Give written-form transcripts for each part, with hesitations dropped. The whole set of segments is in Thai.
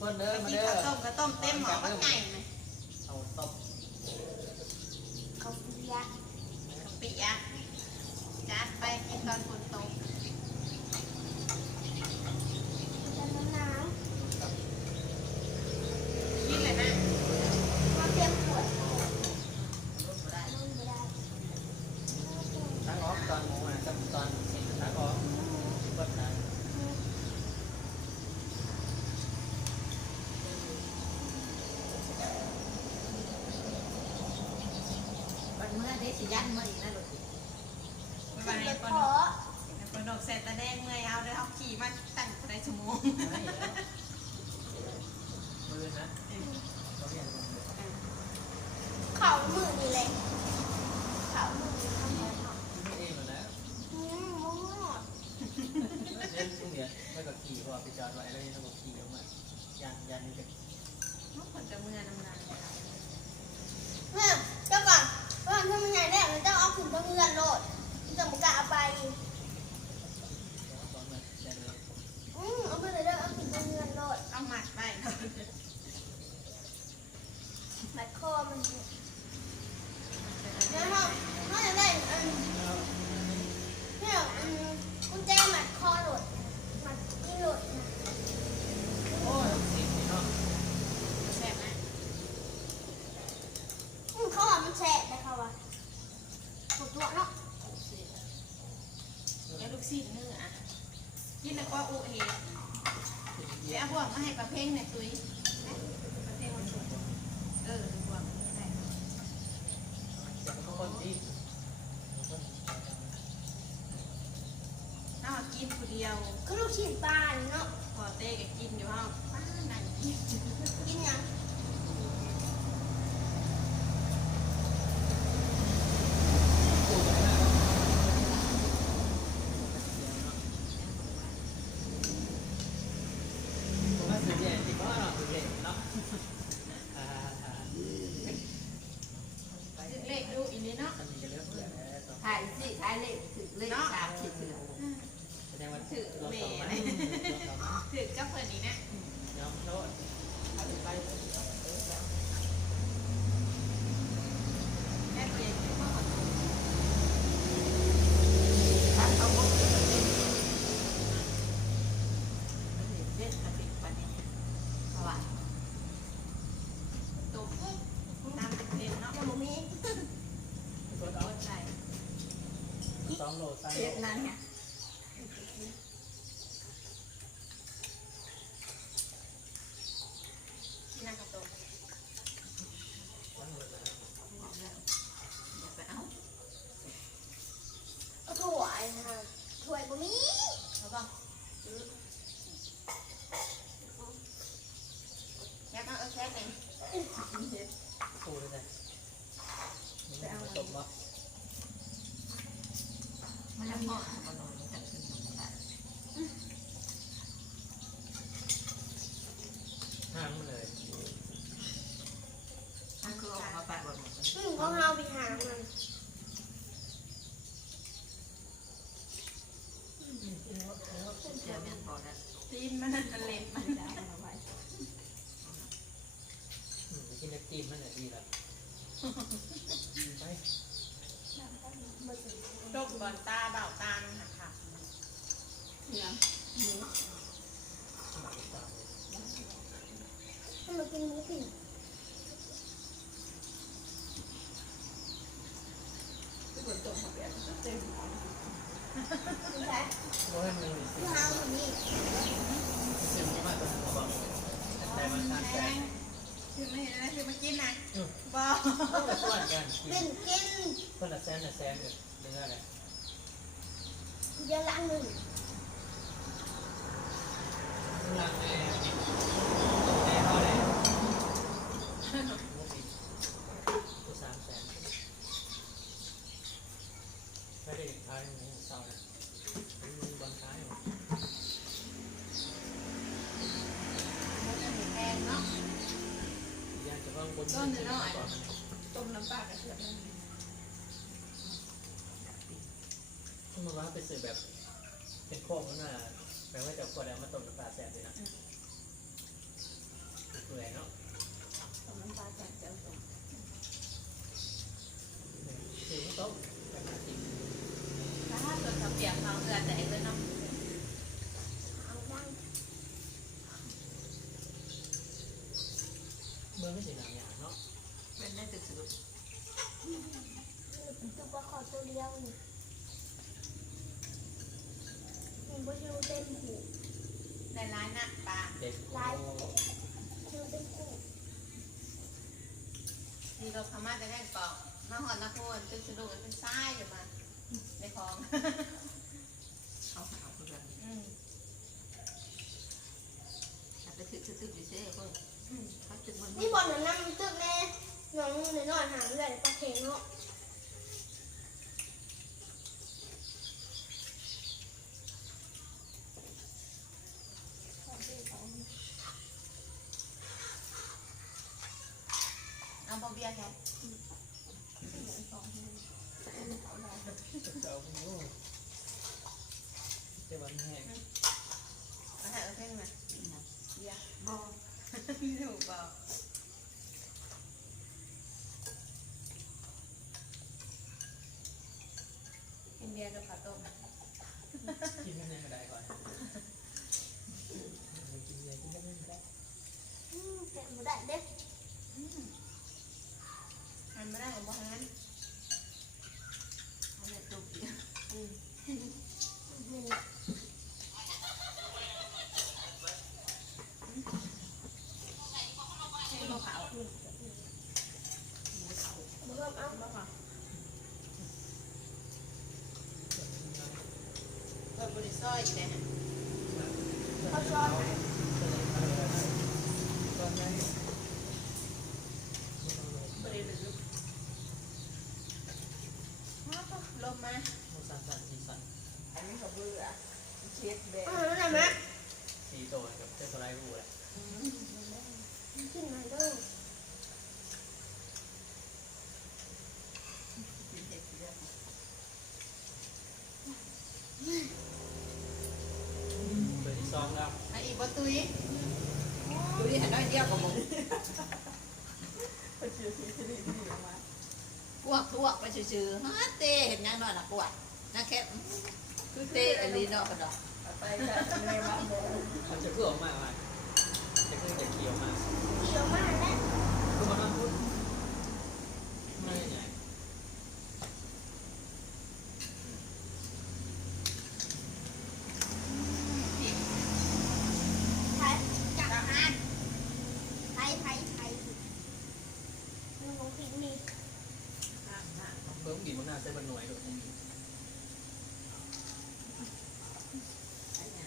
คนเด้อมา กิน เด้อ ข้าวต้มเต็มหม้อมันไงเลย เอาต้ม เขาเปียก กะปิอ่ะจัดไปกินตอนฝนตก จะน้ำ กินเลยนะ มาเตรียมขวด รถบ่ได้ นุ่นไม่ได้ ตั้งออกตอนหมูนะตอนเห็นตั้งออกเปิดนะ วันเมื่อได้สิยันเมื่ออีกนะลูก ไม่ ขึ้ ว่าน ให้ รถ คน ขอ คนดอกเสร็จตะแดงเมื่อยเอาเด้อเอาขี่มาตั้งได้ชั่วโมง มือนะเขาเรียน เขามือนี่เลยเขามือนี่ทำไมเขา ไม่เองหมดแล้ว มั่ว เล่นพวกเนี้ยไม่ก็ขี่เพราะไปจอดไว้แล้วนี่ต้องขี่ออกมายันนี่เป็น คนจะเมื่อนำนาน เนี่ยเจ้าก่อนก่อนทำยังไงได้เจ้าเอาขึ้นต้องเงินโหลดจะมุกกะเอาไป ตอนนั้นยันเลย เอาไปเลยเด้อเอาขึ้นต้องเงินโหลด ต้องหมัดไป มัดคอมันเนี่ยเขาจะได้เนี่ยกุญแจมัดคอโหลดมัดนี่โหลดนะ โอ้ยสิบเนาะ แซ่บนะ เขาว่ามันแฉะได้เขาว่าปวดตัวเนาะ แล้วลูกศิษย์เนื้ออ่ะกินแล้วก็อุเห็ดเดี๋ยวเอาพวกมาให้ประเพ่งในตุ้ยประเพ่งวันศุกร์พวกได้ คนที่ เอากินคนเดียว คือลูกชิ้นปลาเนาะ พอเต้ก็กินอยู่ห้องป้านั่งกิน กินยัง ผมว่าสุดเย็นที่บ้านเราสุดเย็นเนาะ เลขดูอีนี้เนาะ อันนี้จะเลือกเพื่อนแล้ว ถ่ายสิถ่ายเลขถึงเลขสามสิบเหลือ แสดงว่า ถือ เรา เม สอง ย์ มัน ถือเจ้าเพื่อนนี้นะ น้องโน้ต แค่เย็นพ่อขอโทษ ถ้าเขาบอกจะเป็นเล่นกระติกปันนี้เพราะว่า ตุ่มตามเป็นเพลงเนาะ ยังบ่มี กด โค เอา ตรใจ 2 โล 3 โล เล่นนั้นไง ที่นั่งกระตุก บอกแล้วอย่าไปเอา ก็ถ้วยค่ะถ้วยบ่มี แล้วก็แค่เอาแค่ไหน ปูเลยนะนี่มันตกบ่ มันละหม้อมันนอนกันขึ้นมาได้ ห้างมันเลย ถ้าคือออกมาไปบนหมดมัน ของเฮาไปหามัน เจอแม่พอแล้ว ตีนมันมันเล็มมัน ได้มาไว้ กินน้ำจิ้มมันดีแล้วไป ดกบอลตาเบาตาหักหัก เนี่ยหมู ให้มากินหมูปิ้ง ที่บนโต๊ะเขาแบบเต็ม กินแท้ โอ้ยมันมี ที่เฮามันนี่ สิ่งที่มาตัวนี้บอกแต่มันทาน แพ แต่ งคือไม่เห็นนะคือมากินนะบอ ต้องส่วนกันกิน กิน คนละแสนกับเนื้อเลย เดือนละหนึ่ง ลังแม่แม่เขาเลยตัว3 แสนไม่ได้ขายในเสานะมีบางขาย แพงเนาะ อยากจะว่างบน ต้มน้ำปลากระเทียม ถ้ามันว่าไปซื้อแบบเป็นโค้งนั่นน่ะแปลว่าจะควรเอามาต้มน้ำปลาแซ่บเลยนะ เปื่อยเนาะ ต้มน้ำปลาแจ่วเจียวต้ม ถึงต้มแบบนั้นจริง ถ้าส่วนเขาเปียกเขาเกลือแต่ไอ้เพื่อนน้อง เอาดัง เมื่อไม่ใช่หนังอย่างเนาะ เป็นได้ตึกสุด ตัวปลาขอตัวเดียวนี่มันบ่อยู่เต็มหู ในร้านน่ะปลา เด็ด อยู่เต็มหู มีรถพม่าจะได้ปอกมาหอดนะคุณตึกสะดุกเป็นทรายอยู่มาในคลอง เอาเอาเพื่อน อืม อาจจะตึกตึกอยู่เซ่เพิ่งเขาตึกมัน นี่บอลน่ะนั่งตึกแน่น้องน้อยๆหาเรื่อยปลาเค็งเนาะ เอาบอเบียร์แค่ เจ้าคุณโอ้เจ้าวันแห้ง เอาให้เอาเพ่งมาเบียร์ บ่ ถูกบอกกินเบียร์กับข้าวต้ม กินไม่ได้ก็ได้ก่อนกินเลยกินได้ไม่ได้ แกะบ่ได้เด็ก มันไม่ได้ของบ้านนั้น เขาเลยตุกอีก ให้เขาขาว หมูเขา บ่เริ่มเอา บ้าค่ะเปิดบริษัทอยู่เลยฮะ เขาซ้อนให้ ตอนนี้ บริษัทลมมา มันสั่นสีสั่น อันนี้เขาเบื่อเช็ดแบ เอาหน่อยไหม สีโตกับเจ้าสไลด์รูเลย ขึ้นมาเด้อ กินเห็ดเยอะ เบอร์ที่สองแล้ว ไอ้อีบอตุย ดูดิเห็นน้อยเดียวกับมึงไปเชื่อที่นี่ที่นี่มาพวกทั่วไปชื่อฮะเต้เห็นยังน้อยน่ะปวดนะแค่คือเต้อลีนอกกันดอกไปกันเลยมาโม มันจะเพื่อออกมาว่าจะเพื่อจะเคี้ยวมา เกี่ยวมาแล้ว คือมันพูดไม่ใหญ่ ไทยจับหานไทยมึงลงผิดนี่ เพิ่มกี่มันน่าใช้บรรหน่วยด้วย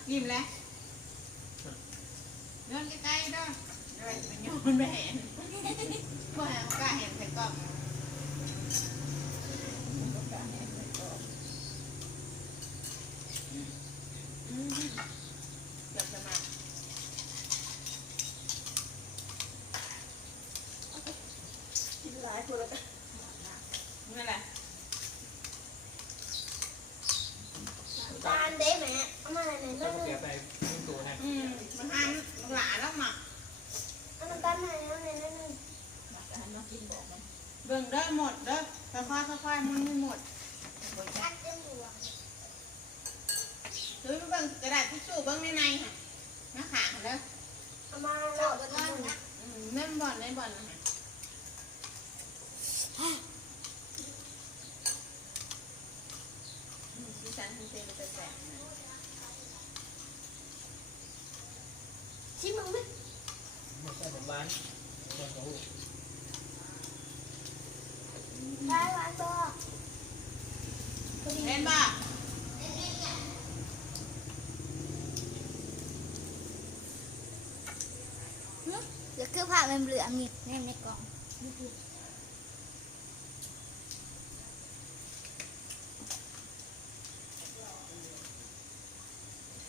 ยิ้มแล้วเดินใกล้ๆด้วยเดินมันโยนไปเห็นเมื่อเขากล้าเห็นใส่กล่องเกือบจะมา กินหลายคนแล้วกัน เมื่อไหร่ ตาลเด้แม่เอามาไหน แล้ บ้าว ง ก็แกไปยิ่งตัวนะ มันหันหลาแล้วหมัก เอาน้ำตาลไหนเอาไหนนั่นนึง มากินบอกมัน เบิ่งเด้อหมดเด้อค่อยๆมันไม่หมด กัดเต็มหัว ซื้อไปเบิ่งกระดาษทิชชู่เบิ่งในค่ะน้าขางเด้อ เอามาเราก็ต้องนะ แม่นบ่อนในบ่อนนะดิฉันทำเจไปแจก ชิมมึงไหม ไม่ใช่แบบบ้านเมืองเขา ได้หวานตัวพอดี เล่นป่ะ เดี๋ยวคือผ่ามันเหลืองนี่ในกล่อง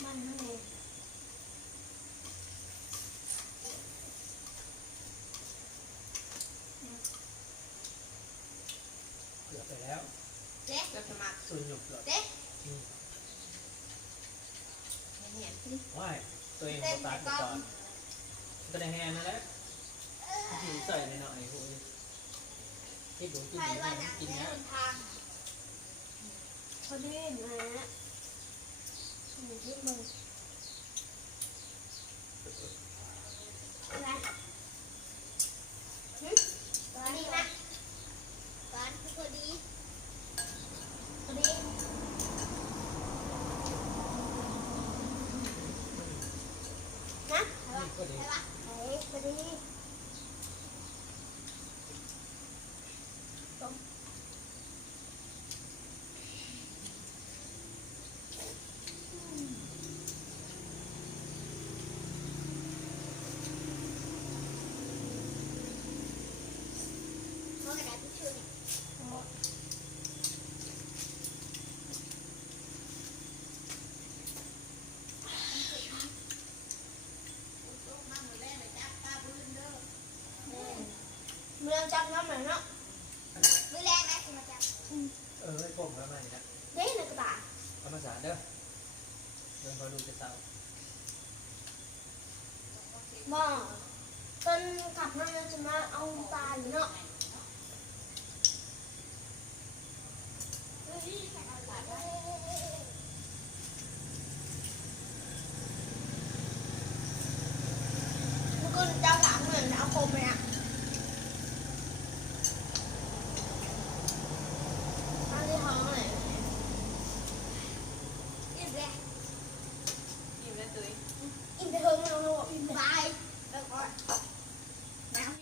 มันนั่นเอง เกือบไปแล้ว เจ๊จะสมัคร ส่วนหยกเกือบ ไม่เห็น ว้ายตัวเองโบตัสก่อนก็ได้แฮนนั่นแหละ ที่ใส่ในหน่อยโอ้ยที่ดูกิน ใครว่าหนัก กิน แน่ เนี้ย บนทางคนที่เห็นมาเนี่ยอยู่ที่มึงอะไรตอนนี้นะตอนพอดีพอดีนะ นี่ก็ดี ใช่ปะเฮ้ยพอดีเอากระดาษทิชชู่เนี่ย มาหมดแล้วเลยจับป้าพื้นเด้อ เมืองจับน้ำหน่อยเนาะมือแรงนะมาจับ ไอ้กลมประมาณนี้นะ เด้ในกระบะ ธรรมศาสตร์เด้อเดินพอดูจะเศร้าม องต้นขับน้ำมันจะมาเอาปลาหรือเนาะ ไ